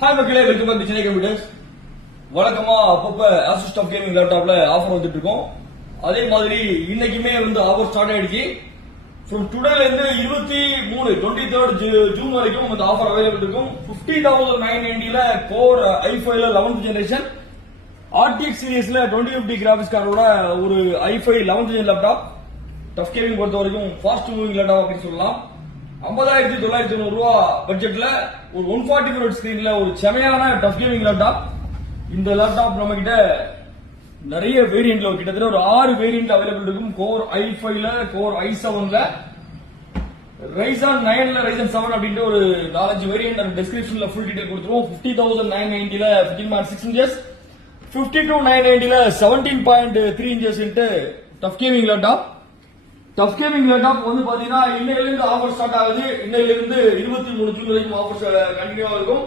Hi மக்களே, welcome back to Chennai computers. வழக்கமா அப்பப்ப ஆசூஸ் டஃப் கேமிங் லேப்டாப்ல ஆஃபர் வந்துட்டு இருக்கும். அதே மாதிரி இன்னைக்குமே ஆஃபர் ஸ்டார்ட் ஆயிடுச்சு. ஃப்ரம் டுடேல இருந்து 23 ஜூன் வரைக்கும் இந்த ஆஃபர் அவைலபிள் இருக்கும். 50,990ல கோர் i5ல 11th ஜெனரேஷன் RTX சீரிஸ்ல 2050 கிராபிக்ஸ் கார்டோட ஒரு i5 11th gen laptop. Tough gaming பொறுத்த வரைக்கும் ஃபாஸ்ட் மூவிங் லேப்டாப் அப்படின்னு சொல்லலாம். 50,990 ரூபாய் பட்ஜெட்ல ஒரு 144 ஸ்கிரீன்ல ஒரு செமையான டஃப் கேமிங் லேப்டாப். இந்த லேப்டாப் நம்ம கிட்ட நிறைய வேரியன்ட்ல கிட்டத்தட்ட ஒரு 6 வேரியன்ட் அவைலபிள் இருக்கும். கோர் i5ல, கோர் i7ல, Ryzen 9ல, Ryzen 7 அப்படின்ற ஒரு 4-5 வேரியன்ட் அந்த டிஸ்கிரிப்ஷன்ல ஃபுல் டீடைல் கொடுத்துருவோம். 50,990ல 15.6 inches, 52,990ல 17.3 inches tough gaming laptop. Tough gaming laptop பாத்தீங்கன்னா இன்னையிலிருந்து ஆஃபர் ஸ்டார்ட் ஆகுது. இன்னையிலிருந்து 23 ஜூன் வரைக்கும் ஆஃபர் கண்டினியூவா இருக்கும்.